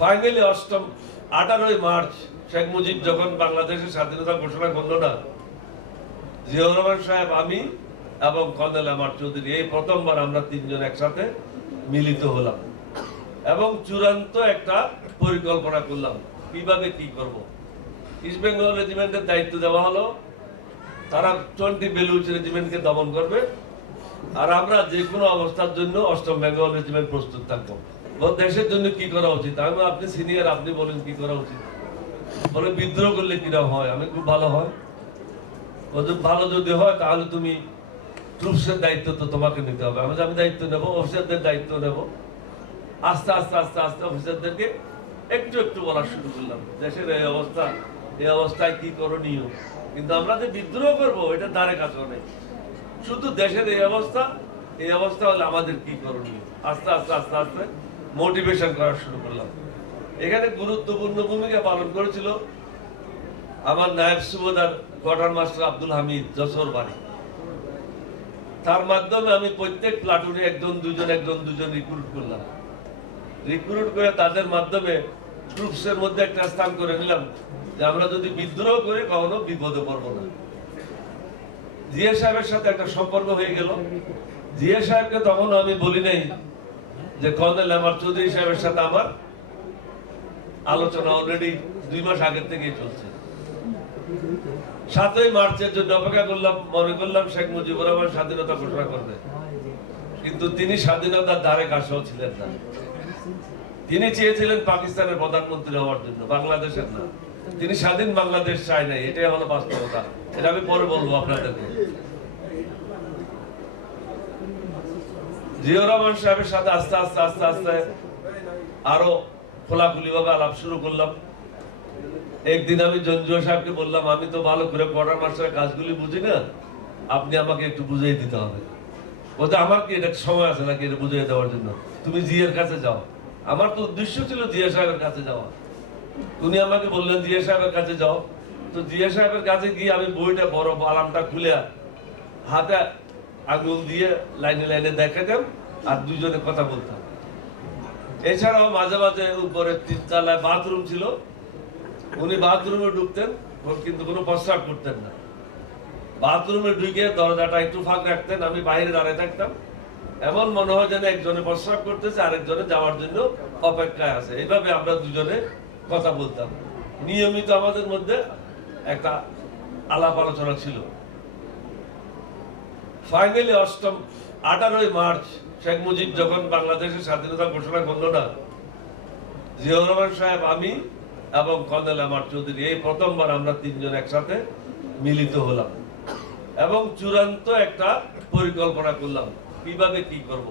Finally 18ই March Sheikh Mujib যখন বাংলাদেশের স্বাধীনতা ঘোষণা করলো না, জিয়াউর রহমান সাহেব, আমি এবং কর্নেল আমার চৌধুরী এই প্রথমবার আমরা তিনজন একসাথে মিলিত হলাম এবং চূড়ান্ত একটা পরিকল্পনা করলাম কিভাবে কি করব। ইস্ট বেঙ্গল রেজিমেন্টের দায়িত্ব দেওয়া হলো, তারা 20 বেলুচ রেজিমেন্টকে দমন করবে আর আমরা যে কোনো অবস্থার জন্য 8ম বেঙ্গল রেজিমেন্ট প্রস্তুত থাকবো। দেশের জন্য কি করা উচিত? আমি, আপনি সিনিয়র, আপনি বলেন কি করা উচিত। বলে বিদ্রোহ করলে কিরকম হয়? আমি, খুব ভালো হয়। ভালো যদি হয় তাহলে তুমি ট্রুপসের দায়িত্ব তো তোমাকে নিতে হবে। আমি দায়িত্ব নেবো, অফিসারদের দায়িত্ব নেব। আস্তে আস্তে আস্তে আস্তে অফিসারদেরকে একটু একটু বলা শুরু করলাম, দেশের এই অবস্থা, এই অবস্থায় কি করণীয়। কিন্তু আমরা যে বিদ্রোহ করবো এটা দ্বারে কাছেও নেই, শুধু দেশের এই অবস্থা হলে আমাদের কি করণীয়। আস্তে আস্তে আস্তে আস্তে মোটিভেশন করা শুরু করলাম। এখানে গুরুত্বপূর্ণ ভূমিকা পালন করেছিল আমার নায়েব সুবেদার কোয়ার্টার মাস্টার আব্দুল হামিদ, যশোর বাড়ি। তার মাধ্যমে আমি প্রত্যেক প্লাটুনে একজন দুজন রিক্রুট করলাম। রিক্রুট করে তাদের মাধ্যমে ট্রুপসের মধ্যে একটা স্থান করে নিলাম যে আমরা যদি বিদ্রোহ করে কখনো বিপদে পড়বো না। জিয়া সাহেবের সাথে একটা সম্পর্ক হয়ে গেল। জিয়া সাহেবকে তখন আমি বলি নাই যে কর্নেল আমার চৌধুরী সাহেবের সাথে আমার আলোচনা অলরেডি 2 মাস আগের থেকেই চলছে। 7ই মার্চের জন্য অপেক্ষা করলাম, মনে করলাম শেখ মুজিবুর রহমান স্বাধীনতা ঘোষণা করবে, কিন্তু তিনি স্বাধীনতার দ্বারে কাছেও ছিলেন না। তিনি চেয়েছিলেন পাকিস্তানের প্রধানমন্ত্রী হওয়ার জন্য, বাংলাদেশের না। তিনি স্বাধীন বাংলাদেশ চায় নাই, এটাই হলো বাস্তবতা। এটা আমি পরে বলবো আপনাদেরকে। জিয়াউর রহমান সাহেবের সাথে আস্তে আস্তে আস্তে আস্তে আরো খোলাখুলি ভাবে আলাপ শুরু করলাম। একদিন আমি জঞ্জুয়া সাহেবকে বললাম, আমি তো ভালো করে কোয়ার্টার মাস্টারের কাজগুলি বুঝি না, আপনি আমাকে একটু বুঝিয়ে দিতে হবে। বলতে, আমার কি এটা সময় আছে নাকি এটা বুঝিয়ে দেওয়ার জন্য? তুমি জিয়ার কাছে যাও। আমার তো উদ্দেশ্য ছিল জিয়া সাহেবের কাছে যাওয়া। উনি আমাকে বললেন জিয়া সাহেবের কাছে যাও। তো জিয়া সাহেবের কাছে গিয়ে আমি বইটা, বড় আলামটা খুলে হাতে আঙুল দিয়ে লাইনে লাইনে দেখাতাম আর দুজনে কথা বলতাম। এছাড়াও মাঝে মাঝে উপরে 3 তলায় বাথরুম ছিল, উনি বাথরুমে ঢুকতেন কিন্তু কোনো প্রস্রাব করতেন না। বাথরুমে ঢুকে দরজাটা একটু ফাঁক রাখতেন, আমি বাইরে দাঁড়িয়ে থাকতাম। এমন মনে হয় যেন একজনে প্রস্রাব করতেছে, আরেকজনে যাওয়ার জন্য অপেক্ষায় আছে। এইভাবে আমরা দুজনে কথা বলতাম। নিয়মিত আমাদের মধ্যে একটা আলাপ আলোচনা ছিল। ফাইনালি 18ই মার্চ শেখ মুজিব যখন বাংলাদেশের স্বাধীনতা ঘোষণা করলো না, জিয়াউর রহমান সাহেব, আমি এবং কর্নেল আমার চৌধুরী এই প্রথমবার আমরা তিনজন একসাথে মিলিত হলাম এবং চূড়ান্ত একটা পরিকল্পনা করলাম কিভাবে কি করব।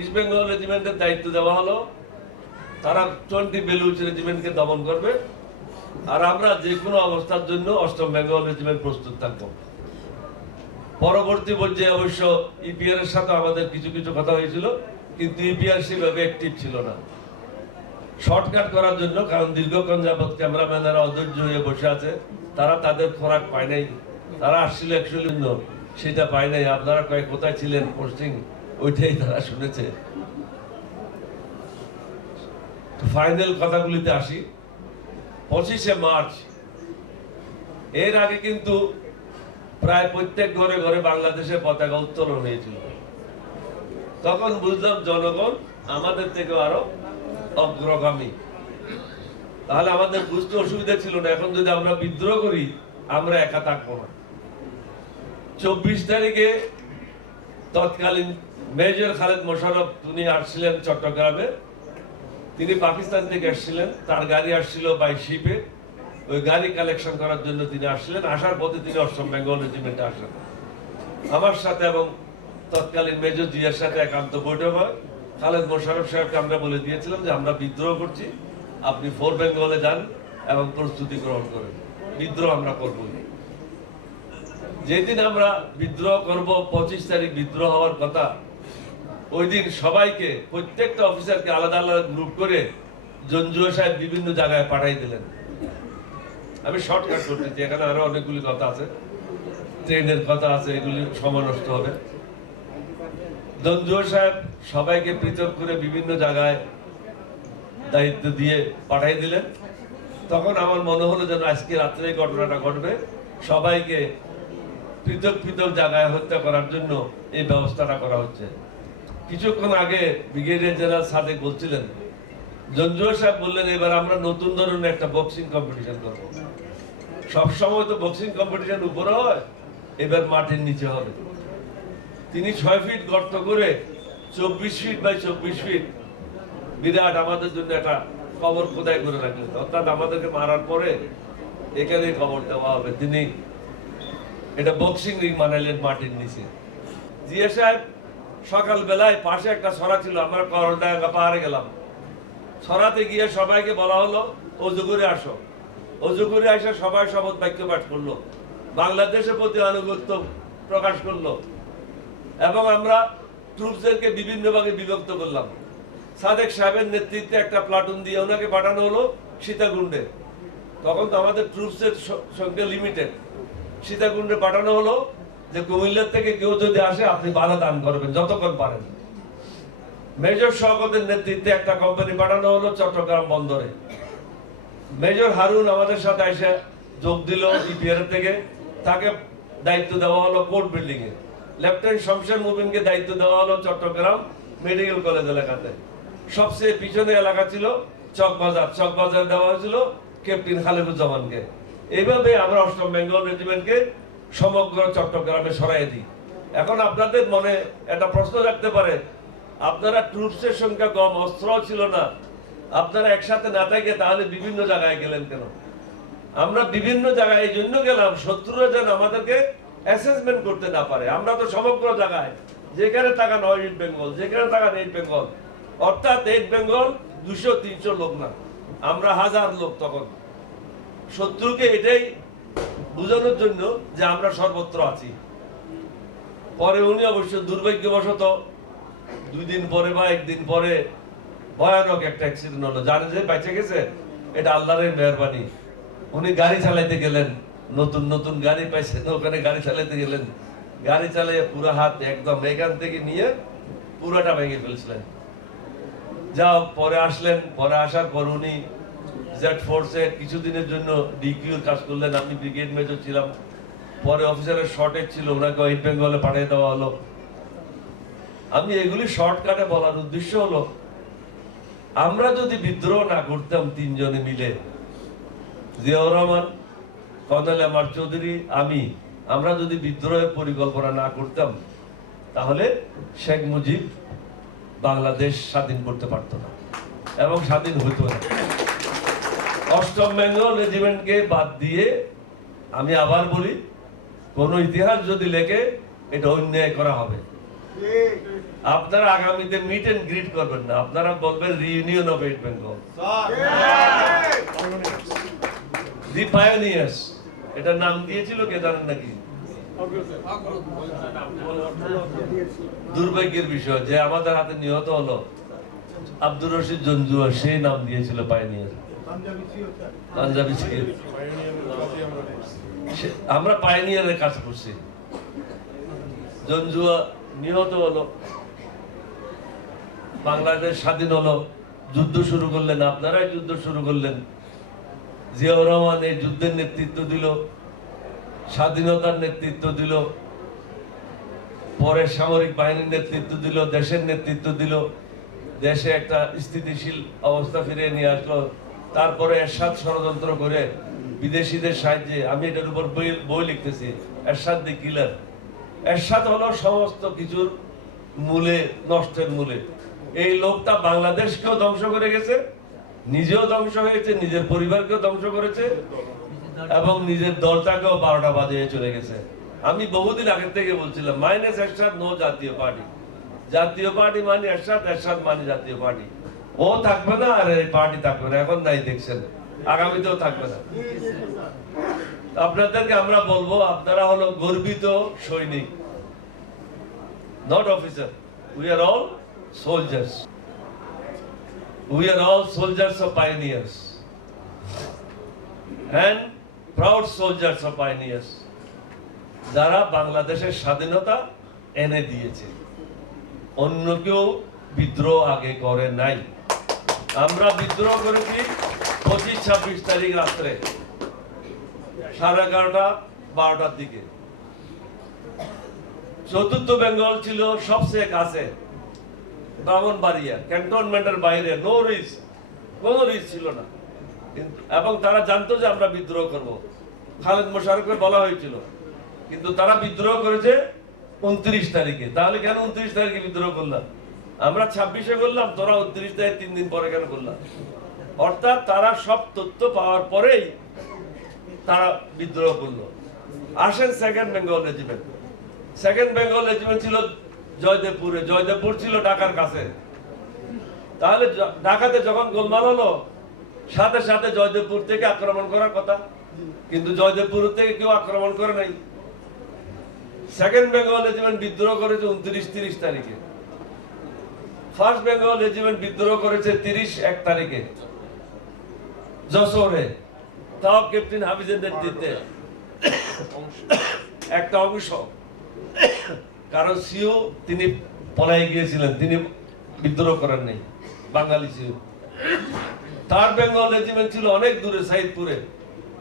ইস্ট বেঙ্গল রেজিমেন্টের দায়িত্ব দেওয়া হলো, তারা 20 বেলুচ রেজিমেন্টকে দমন করবে আর আমরা যে কোনো অবস্থার জন্য 8ম বেঙ্গল রেজিমেন্ট প্রস্তুত থাকবো। পরবর্তী পর্যায়ে অবশ্য ইপিআর এর সাথে আমাদের কিছু কিছু কথা হয়েছিল, কিন্তু ইপিআর সেভাবে অ্যাক্টিভ ছিল না। শর্টকাট করার জন্য, কারণ দীর্ঘক্ষণ যাবৎ ক্যামেরাম্যানেরা অধৈর্য হয়ে বসে আছে, তারা তাদের খোরাক পায় নাই। তারা আসছিল অ্যাকচুয়ালি সেটা পায় নাই। আপনারা কোথায় ছিলেন পোস্টিং, ওইটাই তারা শুনেছে। ফাইনাল কথাগুলিতে আসি। 25শে মার্চ, এর আগে কিন্তু প্রায় প্রত্যেক ঘরে ঘরে বাংলাদেশের পতাকা উত্তোলন হয়েছিল। তখন বুঝলাম জনগণ আমাদের থেকে আরো অগ্রগামী, তাহলে আমাদের বুঝতে অসুবিধা ছিল না। এখন যদি আমরা বিদ্রোহ করি, আমরা একা থাকবো না। 24 তারিখে তৎকালীন মেজর খালেদ মোশাররফ, তিনি আসছিলেন চট্টগ্রামে। তিনি পাকিস্তান থেকে আসছিলেন, তার গাড়ি আসছিল বাই শিপে। ওই গাড়ি কালেকশন করার জন্য তিনি আসছিলেন। আসার পথে তিনি 8ম বেঙ্গল রেজিমেন্টে আসলেন আমার সাথে, এবং তৎকালীন মেজর জিয়ার সাথে একান্ত বৈঠক হয়। খালেদ মোশাররফ সাহেবকে আমরা বলে দিয়েছিলাম যে আমরা বিদ্রোহ করছি, আপনি 4 বেঙ্গলে যান এবং প্রস্তুতি গ্রহণ করেন, বিদ্রোহ আমরা করবো। যেদিন আমরা বিদ্রোহ করব, 25 তারিখ বিদ্রোহ হওয়ার কথা, ওই দিন সবাইকে, প্রত্যেকটা অফিসারকে আলাদা আলাদা গ্রুপ করে জঞ্জুয়া সাহেব বিভিন্ন জায়গায় পাঠাই দিলেন। আমি শর্টকাট করতেছি, এখানে আরো অনেকগুলি কথা আছে, ট্রেনের কথা আছে, এগুলি সময় নষ্ট হবে। জঞ্জুয়া সাহেব সবাইকে পৃথক করে বিভিন্ন জায়গায় দায়িত্ব দিয়ে পাঠিয়ে দিলেন। তখন আমার মনে হলো যেন আজকে রাত্রে ঘটনাটা ঘটবে, সবাইকে পৃথক পৃথক জায়গায় হত্যা করার জন্য এই ব্যবস্থাটা করা হচ্ছে। কিছুক্ষণ আগে ব্রিগেডিয়ার জেনারেল সাদেক বলছিলেন, জঞ্জুয়া সাহেব বললেন এবার আমরা নতুন ধরনের একটা বক্সিং কম্পিটিশন করবো। সবসময় তো বক্সিং কম্পিটিশন উপরে হয়, এবার মাটির নিচে হবে। তিনি 6 ফিট গর্ত করে 24 ফিট বাই 24 ফিট বিরাট আমাদের জন্য একটা কবর খোদাই করে রাখলেন, অর্থাৎ আমাদেরকে মারার পরে এখানে কবর দেওয়া হবে। তিনি এটা বক্সিং রিং বানাইলেন মাটির নিচে। জিয়া সাহেব সকালবেলায় পাশে একটা ছড়া ছিল, আমরা করলডাঙ্গা পাহাড়ে গেলাম। ছড়াতে গিয়ে সবাইকে বলা হলো অজু করে আসো। অজু করে আসে সবাই শপথ বাক্য পাঠ করলো, বাংলাদেশের প্রতি আনুগত্য প্রকাশ করলো, এবং আমরা ট্রুপসদেরকে বিভিন্ন ভাগে বিভক্ত করলাম। সাদেক সাহেবের নেতৃত্বে একটা প্লাটুন দিয়ে ওনাকে পাঠানো হলো সীতাকুণ্ডে। তখন তো আমাদের ট্রুপসের সংখ্যা লিমিটেড। সীতাকুণ্ডে পাঠানো হলো যে কুমিল্লার থেকে কেউ যদি আসে আপনি বাধা দান করবেন যতক্ষণ পারেন। মেজর শওকতের নেতৃত্বে একটা কোম্পানি পাঠানো হলো চট্টগ্রাম বন্দরে। মেজর হারুন আমাদের সাথে এসে যোগ দিল ইপিআর থেকে, তাকে দায়িত্ব দেওয়া হলো কোর্ট বিল্ডিং এ। লেফটেন্যান্ট শমশের মুবিনকে দায়িত্ব দেওয়া হলো চট্টগ্রাম মেডিকেল কলেজ এলাকাতে। সবচেয়ে পিছনে এলাকা ছিল চকবাজার, চকবাজার দেওয়া হয়েছিল ক্যাপ্টেন খালেকুজ্জামানকে। এইভাবে আমরা 8ম বেঙ্গল রেজিমেন্টকে সমগ্র চট্টগ্রামে সরাই দিই। এখন আপনাদের মনে একটা প্রশ্ন রাখতে পারে, আপনারা ট্রুপসের সংখ্যা কম, অস্ত্র ছিল না, আপনারা একসাথে না থেকে তাহলে বিভিন্ন জায়গায় গেলেন কেন? আমরা বিভিন্ন জায়গায় এই জন্য গেলাম শত্রুরা যেন আমাদেরকে অ্যাসেসমেন্ট করতে না পারে। আমরা তো সমগ্র জায়গায় যেখানে থাকা 9 ইস্ট বেঙ্গল, যেখানে থাকা 8 বেঙ্গল, অর্থাৎ 8 বেঙ্গল 200-300 লোক না, আমরা 1000 লোক। তখন শত্রুকে এটাই বোঝানোর জন্য যে আমরা সর্বত্র আছি। পরে উনি অবশ্য দুর্ভাগ্যবশত 2 দিন পরে বা 1 দিন পরে ভয়ানক একটা অ্যাক্সিডেন্ট হলো। জানে যে বেঁচে গেছে, এটা আল্লাহর মেহেরবানি। উনি গাড়ি চালাইতে গেলেন, নতুন নতুন গাড়ি পাইছেন, ওখানে গাড়ি চালাইতে গেলেন, গাড়ি চালিয়ে পুরো হাত একদম এখান থেকে নিয়ে পুরোটা ভেঙে ফেলছিলেন। যাও পরে আসলেন, পরে আসার পর উনি জেড ফোর্সে কিছুদিনের জন্য ডিকিউর কাজ করলেন। আমি ব্রিগেড মেজর ছিলাম। পরে অফিসারের শর্টেজ ছিল, ওনাকে ইস্ট বেঙ্গলে পাঠিয়ে দেওয়া হলো। আমি এগুলি শর্টকাটে বলার উদ্দেশ্য হলো, আমরা যদি বিদ্রোহ না করতাম 3 জনে মিলে, Ziaur Rahman, colonel M R Chowdhury, আমরা যদি বিদ্রোহের পরিকল্পনা না করতাম, তাহলে শেখ মুজিব বাংলাদেশ স্বাধীন করতে পারত না এবং স্বাধীন হতো না। 8ম বেঙ্গল রেজিমেন্টকে বাদ দিয়ে, আমি আবার বলি, কোন ইতিহাস যদি লেখে এটা অন্যায় করা হবে। আপনারা আগামীতে মিট এন্ড গ্রিট করবেন না, আপনারা বলবেন reunion of 8 Bengal, the pioneers. এটা নাম দিয়েছিল কে জানেন নাকি? দুর্ভাগ্যের বিষয় যে আমাদের হাতে নিহত হলো আব্দুর রশিদ জঞ্জুয়া, সেই নাম দিয়েছিল পায়োনিয়ার, পাঞ্জাবি ছিল। আমরা পায়োনিয়ারের কাজ করছি। জঞ্জুয়া নিহত হলো, বাংলাদেশ স্বাধীন হলো, যুদ্ধ শুরু করলেন, আপনারাই যুদ্ধ শুরু করলেন। জিয়াউর রহমান এই যুদ্ধের নেতৃত্ব দিল, স্বাধীনতার নেতৃত্ব দিল, পরে সামরিক বাহিনীর নেতৃত্ব দিল, দেশের নেতৃত্ব দিল, দেশে একটা স্থিতিশীল অবস্থা ফিরিয়ে নিয়ে আসলো। তারপরে এরশাদ ষড়যন্ত্র করে বিদেশিদের সাহায্যে, আমি এটার উপর বই লিখতেছি, এরশাদ দি কিলার। এরশাদ হলো সমস্ত কিছুর মূলে, নষ্টের মূলে। এই লোকটা বাংলাদেশকেও ধ্বংস করে গেছে, নিজেও ধ্বংস হয়েছে, নিজের পরিবারকেও ধ্বংস করেছে এবং নিজের দলটাকেও 12টা বাজিয়ে চলে গেছে। আমি বহুদিন আগে থেকে বলছিলাম, মাইনাস এরশাদ নো জাতীয় পার্টি। জাতীয় পার্টি মানে এরশাদ, এরশাদ মানে জাতীয় পার্টি। ও থাকবে না আর এই পার্টি থাকবে না, এখন নাই দেখছেন, আগামীতেও থাকবে না। আপনাদেরকে আমরা বলবো, আপনারা হলো গর্বিত সৈনিক, not officer. We are all soldiers, we are all soldiers of pioneers and proud soldiers of pioneers, যারা বাংলাদেশের স্বাধীনতা এনে দিয়েছে। অন্য কেউ বিদ্রোহ আগে করে নাই। আমরা বিদ্রোহ করেছি 25-26 তারিখ রাত্রে 11:30 12টার দিকে। চতুর্থ বেঙ্গল ছিল সবচেয়ে কাছে, ব্রাহ্মণবাড়িয়া, ক্যান্টনমেন্টের বাইরে, নো রিস্ক, কোনো রিস্ক ছিল না। এবং তারা জানতো যে আমরা বিদ্রোহ করব, খালেদ মোশাররফকে বলা হয়েছিল, কিন্তু তারা বিদ্রোহ করেছে 29 তারিখে। তাহলে কেন 29 তারিখে বিদ্রোহ করলাম? আমরা 26-এ করলাম, তোরা 29 তারিখ 3 দিন পরে কেন করলাম? অর্থাৎ তারা সব তথ্য পাওয়ার পরেই তারা বিদ্রোহ করলো। আসেন second Bengal regiment. Second Bengal regiment ছিল জয়দেবপুরে। জয়দেবপুর ছিল ঢাকার কাছে। তাহলে ঢাকাতে যখন গোলমাল হলো, সাথে সাথে জয়দেবপুর থেকে আক্রমণ করার কথা, কিন্তু জয়দেবপুর থেকে কেউ আক্রমণ করে নাই। সেকেন্ড বেঙ্গল রেজিমেন্ট বিদ্রোহ করেছে 29-30 তারিখে। ফার্স্ট বেঙ্গল রেজিমেন্ট বিদ্রোহ করেছে 30-1 তারিখে যশোরে, তাও ক্যাপ্টেন হাফিজের নেতৃত্বে একটা অংশ। কারণ সিও তিনি পলাই গিয়েছিলেন, তিনি বিদ্রোহ করেন নাই, বাঙালি সিও। থার্ড বেঙ্গল রেজিমেন্ট ছিল অনেক দূরে, সাইদপুরে,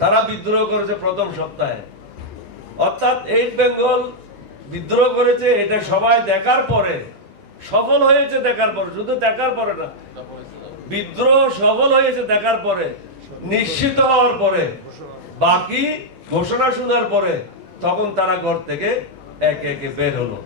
তারা বিদ্রোহ করেছে প্রথম সপ্তাহে। অর্থাৎ 8 বেঙ্গল বিদ্রোহ করেছে, এটা সবাই দেখার পরে, সফল হয়েছে দেখার পরে, শুধু দেখার পরে না, বিদ্রোহ সফল হয়েছে দেখার পরে, নিশ্চিত হওয়ার পরে, বাকি ঘোষণা শোনার পরে, তখন তারা ঘর থেকে একে একে বের হলো।